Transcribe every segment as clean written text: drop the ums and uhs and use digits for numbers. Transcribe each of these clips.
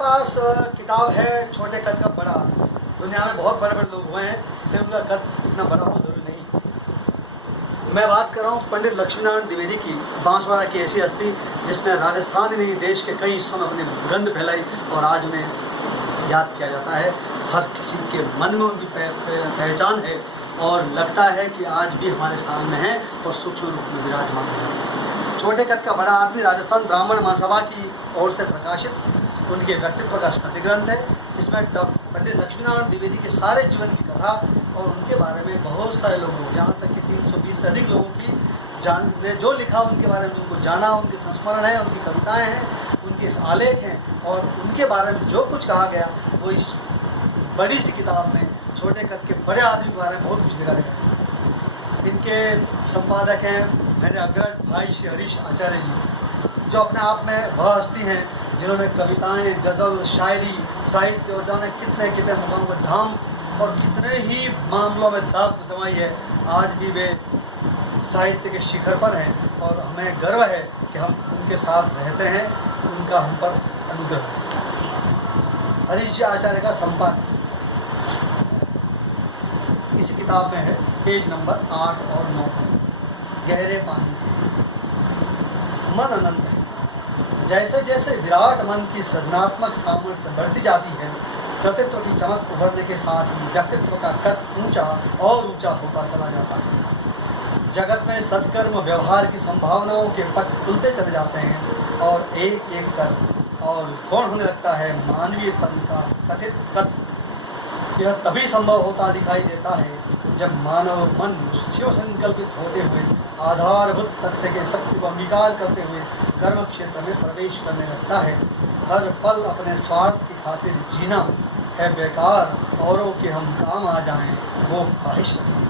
पास किताब है छोटे कद का बड़ा आदमी। दुनिया में बहुत बड़े बड़े लोग हुए हैं, लेकिन उनका कद इतना बड़ा हो जरूरी नहीं। मैं बात कर रहा हूँ पंडित लक्ष्मीनारायण द्विवेदी की, बांसवाड़ा की ऐसी हस्ती जिसने राजस्थान ही नहीं देश के कई हिस्सों में अपनी गंध फैलाई और आज उन्हें याद किया जाता है। हर किसी के मन में उनकी पहचान है और लगता है कि आज भी हमारे सामने है और सूक्ष्म रूप में विराजमान है। छोटे कद का बड़ा आदमी राजस्थान ब्राह्मण महासभा की ओर से प्रकाशित उनके व्यक्तित्व का स्मृति ग्रंथ है। इसमें पंडित लक्ष्मीनारायण द्विवेदी के सारे जीवन की कथा और उनके बारे में बहुत सारे लोगों, यहाँ तक कि 320 से अधिक लोगों की ने जो लिखा उनके बारे में, उनको जाना, उनके संस्मरण है, उनकी कविताएं हैं, उनके आलेख हैं और उनके बारे में जो कुछ कहा गया वो इस बड़ी सी किताब में छोटे कद के बड़े आदमी के बारे में बहुत कुछ लिखा गया। इनके संपादक हैं मेरे अग्रज भाई श्री हरीश आचार्य जी, जो अपने आप में वह हस्ती हैं जिन्होंने कविताएं, गज़ल, शायरी, साहित्य और जाने कितने कितने मुकामों पर धाम और कितने ही मामलों में दाग जमाई है। आज भी वे साहित्य के शिखर पर हैं और हमें गर्व है कि हम उनके साथ रहते हैं, उनका हम पर अनुग्रह है। हरीश जी आचार्य का संपादक इस किताब में है, पेज नंबर 8 और 9। गहरे पानी मन अनंत है। जैसे जैसे विराट मन की सृजनात्मक सामर्थ्य बढ़ती जाती है, कृतित्व की चमक उभरने के साथ ही व्यक्तित्व का कद ऊंचा और ऊंचा होता चला जाता है। जगत में सत्कर्म व्यवहार की संभावनाओं के पट खुलते चले जाते हैं और एक एक कर और गौण होने लगता है मानवीय तन का कथित कद। यह तभी संभव होता दिखाई देता है जब मानव मन शिव संकल्पित होते हुए आधारभूत तथ्य के सत्य को अंगीकार करते हुए कर्म क्षेत्र में प्रवेश करने लगता है। हर पल अपने स्वार्थ की खातिर जीना है बेकार, औरों के हम काम आ जाएं वो ख्वाहिश रखें।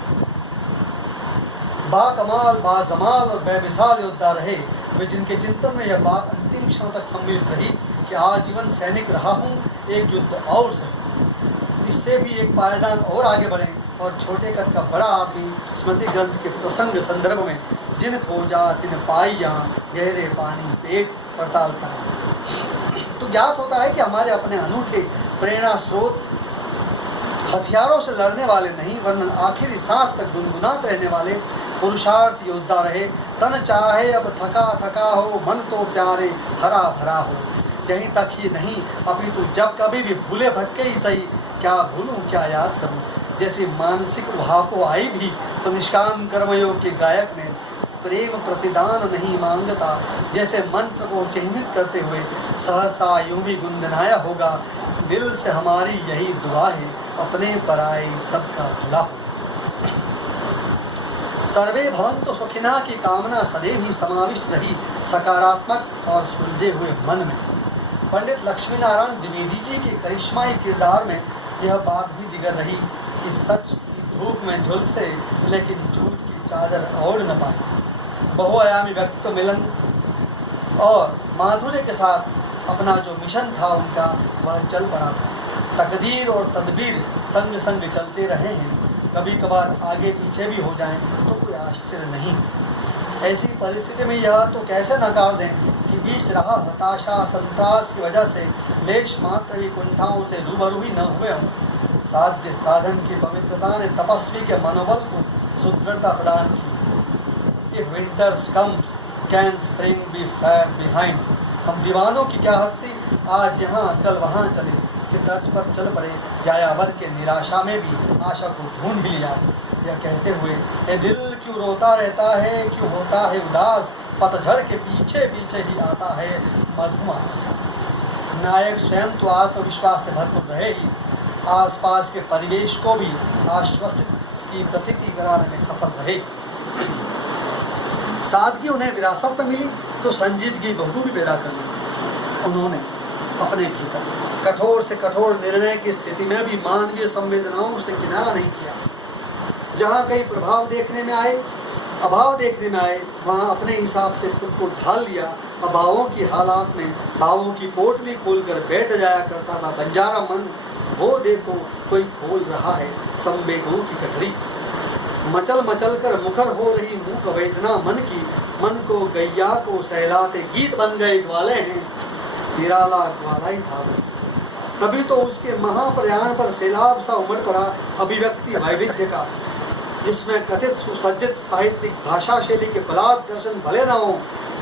बाकमाल, बाजमाल और बेमिसाल योद्धा रहे वे जिनके चिंतन में यह बात अंतिम क्षण तक सम्मिलित रही कि आजीवन सैनिक रहा हूँ, एक युद्ध और सही, इससे भी एक पायदान और आगे बढ़ें और छोटे कद का बड़ा आदमी स्मृति ग्रंथ के प्रसंग संदर्भ में जिन खोजा तिन पाइया गहरे पानी पेट पड़ताल करें तो ज्ञात होता है कि हमारे अपने अनूठे प्रेरणा स्रोत हथियारों से लड़ने वाले नहीं वरन आखिरी सांस तक गुनगुनाते रहने वाले पुरुषार्थ योद्धा रहे। तन चाहे अब थका थका हो, मन तो प्यारे हरा भरा हो। यहीं तक ही नहीं अपितु जब कभी भी भूले भटके ही सही, क्या भूलूं क्या याद करूं, जैसी मानसिक उहापों आई भी तो निष्काम कर्मयोग के गायक ने प्रेम प्रतिदान नहीं मांगता जैसे मंत्र को चिन्हित करते हुए सहसा यूं भी गुनगुनाया होगा, दिल से हमारी यही दुआ है अपने पराए सबका भला हो। सर्वे भवन्तु सुखिनः की कामना सदैव ही समाविष्ट रही सकारात्मक और सुलझे हुए मन में। पंडित लक्ष्मीनारायण द्विवेदी जी के करिश्माई किरदार में यह बात भी दिगर रही कि सच की धूप में झुलसे लेकिन झूठ की चादर ओढ़ न पाए। बहुआयामी व्यक्तित्व मिलन और माधुर्य के साथ अपना जो मिशन था उनका वह चल पड़ा था। तकदीर और तदबीर संग संग चलते रहे हैं, कभी कभार आगे पीछे भी हो जाएं तो कोई आश्चर्य नहीं। ऐसी परिस्थिति में यह तो कैसे नकार दें कि बीच राह हताशा संत्रास की वजह से लेश मात्र भी कुंठाओं से रूबरू ही न हुए हों। साध्य साधन की पवित्रता ने तपस्वी के मनोबल को सुदृढ़ता प्रदान की। If winter comes, can spring be far behind? हम दीवानों की क्या हस्ती आज यहाँ कल वहाँ चले कि तर्ज पर चल पड़े, यायावर के निराशा में भी आशा को ढूंढ ही लिया। यह कहते हुए ये दिल क्यों रोता रहता है, क्यों होता है उदास, पतझड़ के पीछे पीछे ही आता है मधुमास। नायक स्वयं तो आत्मविश्वास से भरपूर रहे ही आसपास के परिवेश को भी आश्वस्त की प्रतीति कराने में सफल रहे। सादगी उन्हें विरासत में मिली तो संजीदगी बहु भी पैदा कर ली। उन्होंने अपने भीतर कठोर से कठोर निर्णय की स्थिति में भी मानवीय संवेदनाओं से किनारा नहीं किया। जहाँ कहीं प्रभाव देखने में आए, अभाव देखने में आए, वहाँ अपने हिसाब से खुद को ढाल लिया। अभावों की हालात में भावों की पोटली खोलकर बैठ जाया करता था बंजारा मन। वो देखो कोई खोल रहा है संवेगों की गठरी। मचल मचल कर मुखर हो रही मूक वेदना मन को गैया को सहलाते गीत बन गए ग्वाले हैं। निराला ग्वाला ही था वो। तभी तो उसके महाप्रयाण पर सैलाब सा उमड़ पड़ा अभिव्यक्ति वैविध्य का, जिसमें कथित सुसज्जित साहित्यिक भाषा शैली के बलात् दर्शन भले न हो,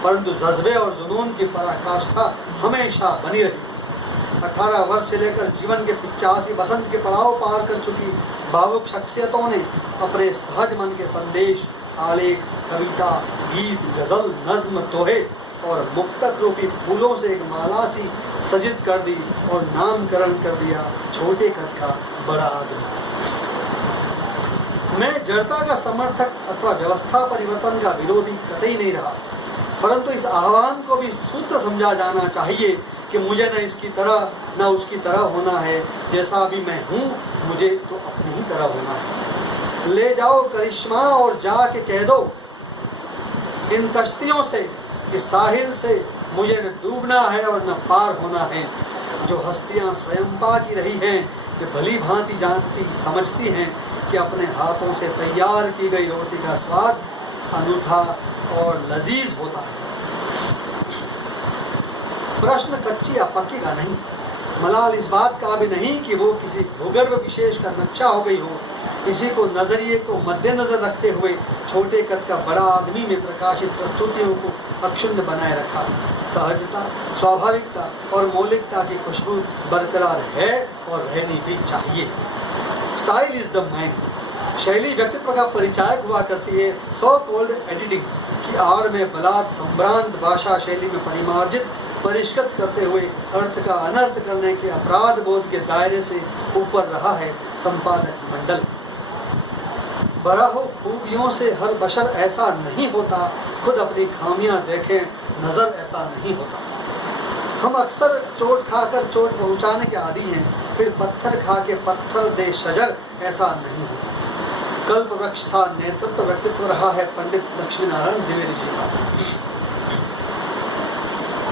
परंतु जज्बे और जुनून की पराकाष्ठा हमेशा बनी रही। 18 वर्ष से लेकर जीवन के 85 बसंत के पड़ाव पार कर चुकी भावुक शख्सियतों ने अपने सहज मन के संदेश, आलेख, कविता, गीत, गजल, नज्म, दोहे और मुक्तक रूपी फूलों से एक माला सी सजित कर दी और नामकरण कर दिया छोटे कद का बड़ा आदमी। मैं जड़ता का समर्थक अथवा व्यवस्था परिवर्तन का विरोधी कतई नहीं रहा, परंतु इस आह्वान को भी सूत्र समझा जाना चाहिए कि मुझे न इसकी तरह न उसकी तरह होना है। जैसा भी मैं हूँ, मुझे तो अपनी ही तरह होना है। ले जाओ करिश्मा और जाके कह दो इन कश्तियों से, इस साहिल से मुझे न डूबना है और न पार होना है। जो हस्तियाँ स्वयं पा की रही हैं, वे भली भांति जानती समझती हैं कि अपने हाथों से तैयार की गई रोटी का स्वाद अनूठा और लजीज होता है। प्रश्न कच्ची या पक्की का नहीं, मलाल इस बात का भी नहीं कि वो किसी भूगर्भ विशेष का नक्शा हो गई हो। इसी को नजरिए को मद्देनजर रखते हुए छोटे कद का बड़ा आदमी में प्रकाशित प्रस्तुतियों को अक्षुण्ण बनाए रखा। सहजता, स्वाभाविकता और मौलिकता की खुशबू बरकरार है और रहनी भी चाहिए। Style is the man. शैली व्यक्तित्व का परिचायक हुआ करती है। सो कॉल्ड एडिटिंग की आड़ में बलात् संभ्रांत भाषा शैली में परिमार्जित परिष्कृत करते हुए अर्थ का अनर्थ करने के अपराध बोध के दायरे से ऊपर रहा है संपादक मंडल। बराहो खूबियों से हर बशर ऐसा नहीं होता, खुद अपनी खामियां देखें नजर ऐसा नहीं होता। हम अक्सर चोट खाकर चोट पहुंचाने के आदी हैं, फिर पत्थर खा के पत्थर दे शजर ऐसा नहीं होता। कल्प वृक्ष सा नेतृत्व व्यक्तित्व रहा है पंडित लक्ष्मीनारायण द्विवेदी जी का।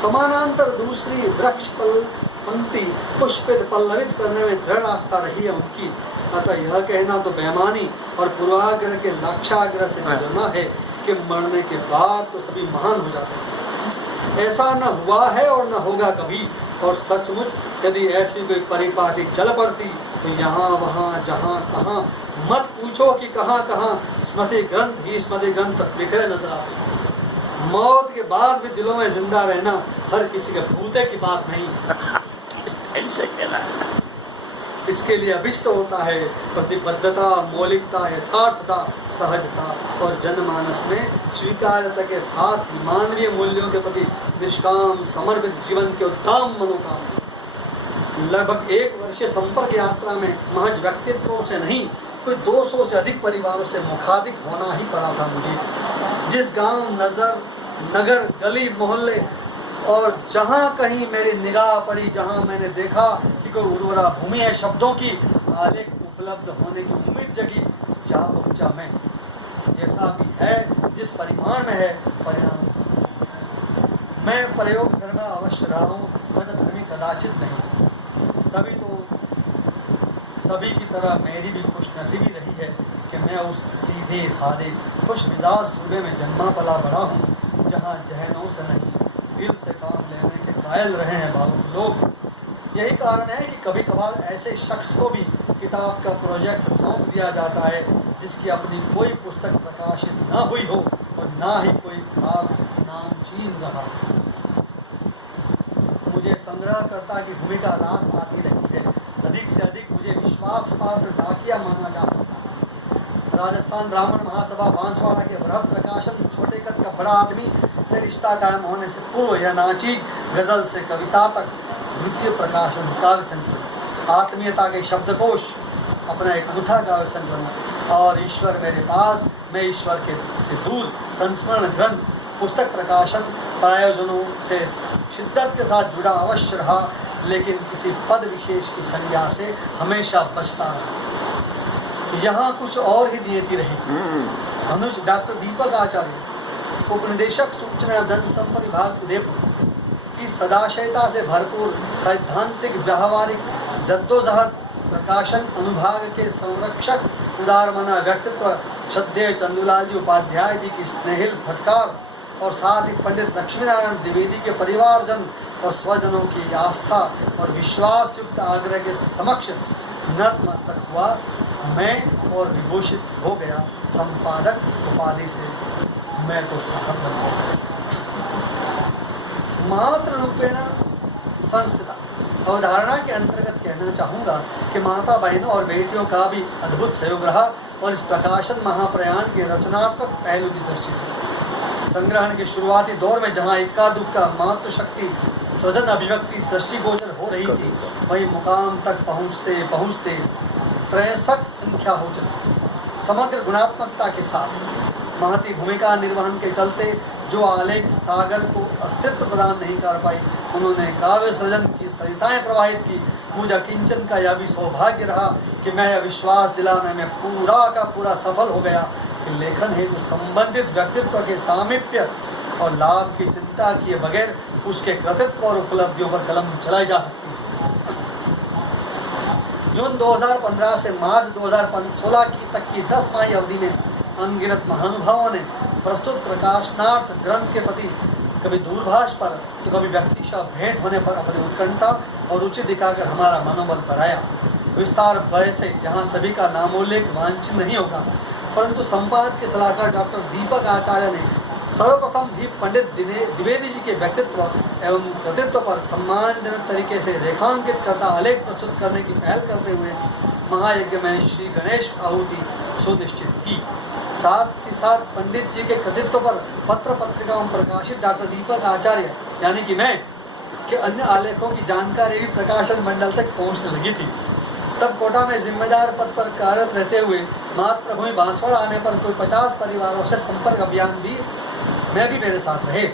समानांतर दूसरी वृक्ष पंक्ति पुष्पित पल्लवित करने में दृढ़ आस्था रही है उनकी। अतः यह कहना तो बेईमानी और पूर्वाग्रह के लक्ष्याग्रह से गुजरना है कि मरने के बाद तो सभी महान हो जाते हैं। ऐसा न हुआ है और न होगा कभी। और सचमुच यदि ऐसी कोई परिपाटी चल पड़ती तो यहाँ वहाँ जहाँ तहाँ मत पूछो कि कहाँ कहाँ स्मृति ग्रंथ ही स्मृति ग्रंथ बिखरे नजर आते। मौत के बाद भी दिलों में जिंदा रहना हर किसी के भूते की बात नहीं। इसके लिए अभिष्ट होता है प्रतिबद्धता, मौलिकता, यथार्थता, सहजता और जनमानस में स्वीकार्यता के साथ मानवीय मूल्यों के प्रति निष्काम समर्पित जीवन के उत्तम मनोकामना। लगभग 1 वर्षीय संपर्क यात्रा में महज व्यक्तित्वों से नहीं, कोई 200 से अधिक परिवारों से मुखातिब होना ही पड़ा था मुझे। जिस गांव, नगर, गली, मोहल्ले और जहाँ कहीं मेरी निगाह पड़ी, जहाँ मैंने देखा कि कोई उर्वरा भूमि है शब्दों की, आलेख उपलब्ध होने की उम्मीद जगी, जा पहुँचा मैं। जैसा भी है, जिस परिमाण में है, परिणाम से मैं प्रयोग धर्म अवश्य रहा हूँ, धर्मी कदाचित नहीं। तभी तो सभी की तरह मेरी भी खुशनसीबी रही है कि मैं उस सीधे सादे खुश मिजाज सूबे में जन्मा पला बड़ा हूँ, जहाँ जहनों से नहीं दिल से काम लेने के कायल रहे हैं भावुक लोग। यही कारण है कि कभी कभार ऐसे शख्स को भी किताब का प्रोजेक्ट सौंप दिया जाता है जिसकी अपनी कोई पुस्तक प्रकाशित ना हुई हो और ना ही कोई खास नामचीन रहा। मुझे संग्रहकर्ता की भूमिका रास आती रही है। अधिक से अधिक मुझे विश्वास पात्र डाकिया माना जा सकता है। राजस्थान ब्राह्मण महासभा बांसवाड़ा के बृहद प्रकाशन छोटे कद का बड़ा आदमी से रिश्ता कायम होने से पूर्व यह नाचीज गजल से कविता तक द्वितीय प्रकाशन काव्य संकलन, आत्मीयता के शब्दकोश अपना एक अनूठा काव्य संकलन और ईश्वर मेरे पास, मैं ईश्वर के से दूर संस्मरण ग्रंथ पुस्तक प्रकाशन प्रायोजनों से शिद्दत के साथ जुड़ा अवश्य रहा, लेकिन किसी पद विशेष की संज्ञा से हमेशा बचता रहा। यहाँ कुछ और ही नियति रही। अनुज डॉक्टर दीपक आचार्य, उपनिदेशक सूचना जनसंपर्क विभाग उदयपुर की सदाशयता से भरपूर सैद्धांतिक व्यावहारिक जद्दोजहद प्रकाशन अनुभाग के संरक्षक उदारमना व्यक्तित्व श्रद्धेय चंदूलाल जी उपाध्याय जी की स्नेहिल फटकार और साथ ही पंडित लक्ष्मीनारायण द्विवेदी के परिवारजन और स्वजनों की आस्था और विश्वास युक्त आग्रह के समक्ष नतमस्तक हुआ। मैं और विभूषित हो गया संपादक उपाधि से। मैं तो सफल बन गया। मात्र रूपेण संस्थिता अवधारणा के अंतर्गत कहना चाहूँगा कि माता बहनों और बेटियों का भी अद्भुत सहयोग रहा और इस प्रकाशन महाप्रयाण के रचनात्मक पहलू की दृष्टि से संग्रहण के शुरुआती दौर में जहाँ इक्का दुक्का मातृशक्ति स्वजन अभिव्यक्ति दृष्टिगोचर हो रही थी, वही मुकाम तक पहुँचते पहुँचते 63 संख्या हो चुकी। समग्र गुणात्मकता के साथ महती भूमिका निर्वहन के चलते जो आलेख सागर को अस्तित्व प्रदान नहीं कर पाई, उन्होंने काव्य सृजन की सरिताएं प्रवाहित की। मुझे अकिंचन का यह भी सौभाग्य रहा कि मैं यह विश्वास दिलाने में पूरा का पूरा सफल हो गया कि लेखन हेतु संबंधित व्यक्तित्व के सामीप्य और लाभ की चिंता किए बगैर उसके कृतित्व और उपलब्धियों पर कलम चलाई जा सकती है। जून 2015 से मार्च 2016 तक की 10 माही अवधि में अनगिनत महानुभावों ने प्रस्तुत प्रकाशनार्थ ग्रंथ के प्रति कभी दूरभाष पर तो कभी व्यक्तिशः भेंट होने पर अपनी उत्कंठा और रुचि दिखाकर हमारा मनोबल बढ़ाया। विस्तार भय से यहाँ सभी का नामोल्लेख वांछित नहीं होगा, परंतु संपादक के सलाहकार डॉक्टर दीपक आचार्य ने सर्वप्रथम भी पंडित द्विवेदी जी के व्यक्तित्व एवं कृतित्व पर सम्मानजनक तरीके से रेखांकित करता आलेख प्रस्तुत करने की पहल करते हुए महायज्ञ में श्री गणेश आहुति सुनिश्चित की। साथ ही साथ पंडित जी के कृतित्व पर पत्र पत्रिकाओं में प्रकाशित डॉक्टर दीपक आचार्य यानी कि मैं के अन्य आलेखों की जानकारी भी प्रकाशन मंडल तक पहुंचने लगी थी। तब कोटा में जिम्मेदार पद पर कार्यरत रहते हुए मातृभूमि बांसवाड़ा आने पर कोई 50 परिवारों से संपर्क अभियान भी मेरे साथ रहे।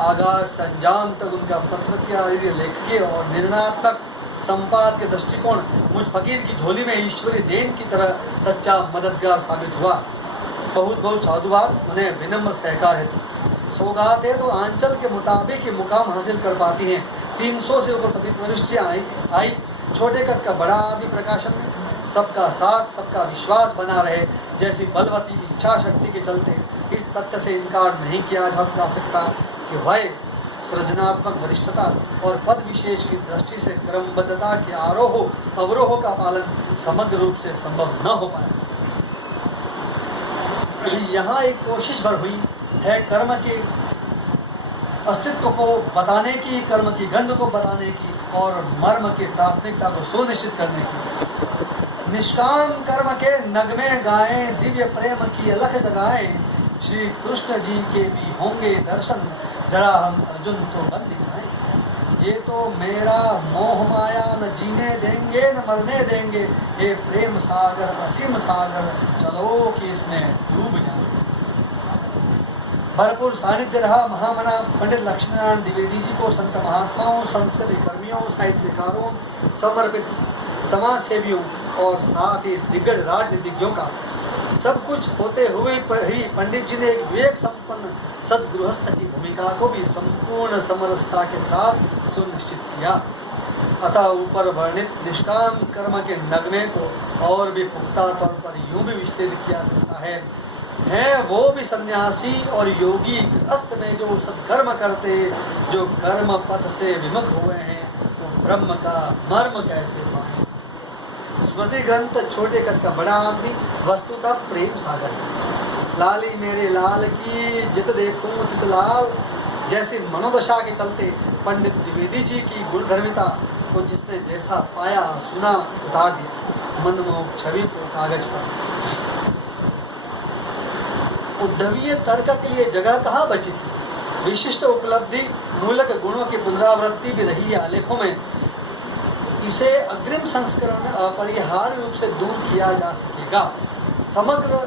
आगाज से अंजाम तक उनका पत्रकारिता लेखकीय और निर्णयात्मक संपाद के दृष्टिकोण मुझ फकीर की झोली में ईश्वरी देन की तरह सच्चा मददगार साबित हुआ। बहुत बहुत साधुवाद उन्हें विनम्र सहकार हेतु। सौगात है तो आंचल के मुताबिक ही मुकाम हासिल कर पाती हैं। 300 से ऊपर प्रविष्टियाँ आई छोटे कद का बड़ा आदि प्रकाशन में सबका साथ सबका विश्वास बना रहे जैसी बलवती इच्छा शक्ति के चलते इस तथ्य से इनकार नहीं किया जा सकता कि वह सृजनात्मक वरिष्ठता और पद विशेष की दृष्टि से क्रमबद्धता के आरोह अवरोह का पालन समग्र रूप से संभव न हो पाया। यहाँ एक कोशिश भर हुई है कर्म के अस्तित्व को बताने की, कर्म की गंध को बताने की और मर्म की प्राथमिकता को सुनिश्चित करने की। निष्काम कर्म के नगमे गाएं, दिव्य प्रेम की अलख जगाएं, श्री कृष्ण जी के भी होंगे दर्शन, जरा हम अर्जुन तो बन दिखाएं। ये तो मेरा मोह माया न जीने देंगे न मरने देंगे, ये प्रेम सागर असीम सागर, चलो कि इसमें डूब जाए। भरपूर सानिध्य रहा महामना पंडित लक्ष्मीनारायण द्विवेदी जी को संत महात्माओं, संस्कृति कर्मियों, साहित्यकारों, समर्पित समाज सेवियों और साथ ही दिग्गज राजनीतिज्ञों का। सब कुछ होते हुए ही पंडित जी ने एक विवेक संपन्न सदगृहस्थ की भूमिका को भी संपूर्ण समरसता के साथ सुनिश्चित किया। अतः ऊपर वर्णित निष्काम कर्म के नगमे को और भी पुख्ता तौर पर यूं भी विश्लेषित किया सकता है वो भी सन्यासी और योगी गृहस्थ में जो सत्कर्म करते, जो कर्म पथ से विमुख हुए हैं, तो ब्रह्म का मर्म कैसे पाए। स्मृति ग्रंथ छोटे कद का बड़ा आदमी वस्तुतः प्रेम सागर है। लाली मेरे लाल की जित देखूं तित लाल जैसी मनोदशा के चलते पंडित द्विवेदी जी की गुणधर्मिता को जिसने जैसा पाया सुना उतार दिया मनमोहक छवि को कागज पर। उद्धवीय तर्क के लिए जगह कहाँ बची थी। विशिष्ट उपलब्धि मूलक गुणों की पुनरावृत्ति भी रही है आलेखों में। इसे अग्रिम संस्करण में अपरिहार्य रूप से दूर किया जा सकेगा। समग्र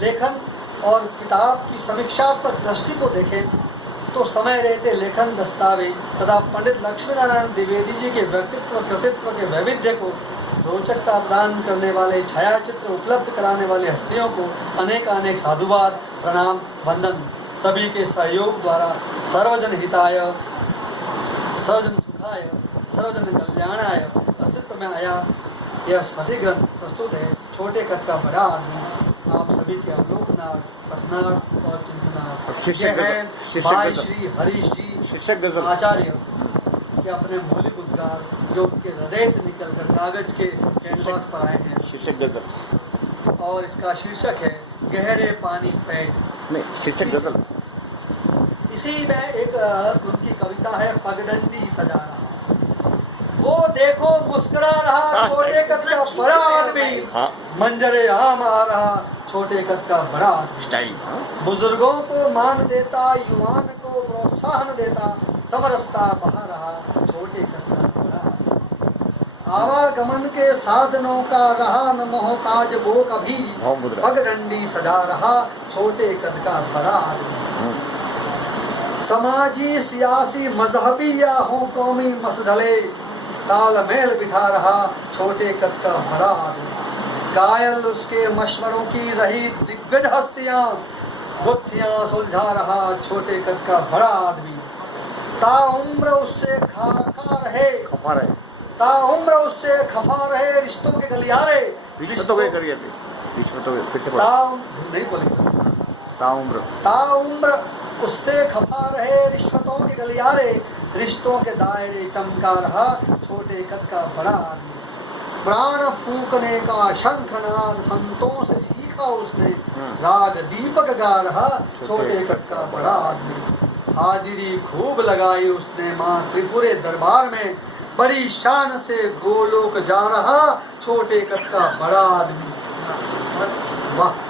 लेखन और किताब की समीक्षात्मक दृष्टि को देखें तो समय रहते लेखन दस्तावेज तथा पंडित लक्ष्मीनारायण द्विवेदी जी के व्यक्तित्व कृतित्व के वैविध्य को रोचकता प्रदान करने वाले छायाचित्र उपलब्ध कराने वाली हस्तियों को अनेक साधुवाद, प्रणाम, वंदन। सभी के सहयोग द्वारा सर्वजन हिताय, सर्वजन सुखाय, सर्वजन कल्याणाय अस्तित्व में आया यह स्मृति ग्रंथ प्रस्तुत है। छोटे कद का बड़ा आदमी आप सभी के अवलोकनार्थ, पठनार्थ और चिंतनार्थ। भाई श्री हरीश जी शीर्षक गजल। आचार्य के अपने मौलिक उद्गार जो उनके हृदय से निकलकर कागज के कैनवास पर आए हैं। शीर्षक गजल और इसका शीर्षक है गहरे पानी पैठ। नहीं, शीर्षक गजल। इसी में एक उनकी कविता है पगडंडी सजा रहा। वो देखो मुस्कुरा रहा छोटे कद का बड़ा आदमी, मंजरे आम आ रहा छोटे कद का बड़ा आदमी। स्टाइल बुजुर्गों को मान देता, युवान को प्रोत्साहन देता, समरसता बहा रहा छोटे कद का बड़ा आदमी। आवागमन के साधनों का रहा न मोहताज वो कभी, पगडंडी सजा रहा छोटे कद का बड़ा आदमी। समाजी सियासी मजहबी या हो कौमी मसले, तालमेल बिठा रहा छोटे कद का बड़ा आदमी। कायल उसके मशवरों की रही दिग्गज हस्तियां, गुत्थियां सुलझा रहा छोटे कद का बड़ा आदमी। ताउम्र उससे खफा रहे, ताउम्र उससे खफा रहे रिश्तों के गलियारे, रिश्तों के गलियारे, रिश्तों के फिर से नहीं बोलेंगे। ताउम्र उससे खफा रहे रिश्वतों के गलियारे, रिश्तों के दायरे चमका रहा छोटे कद का बड़ा आदमी। प्राण फूकने का शंखनाद संतों से सीखा उसने, राग दीपक गा रहा छोटे कद का बड़ा आदमी। हाजिरी खूब लगाई उसने माँ त्रिपुरे दरबार में, बड़ी शान से गोलोक जा रहा छोटे कद का बड़ा आदमी। वाह।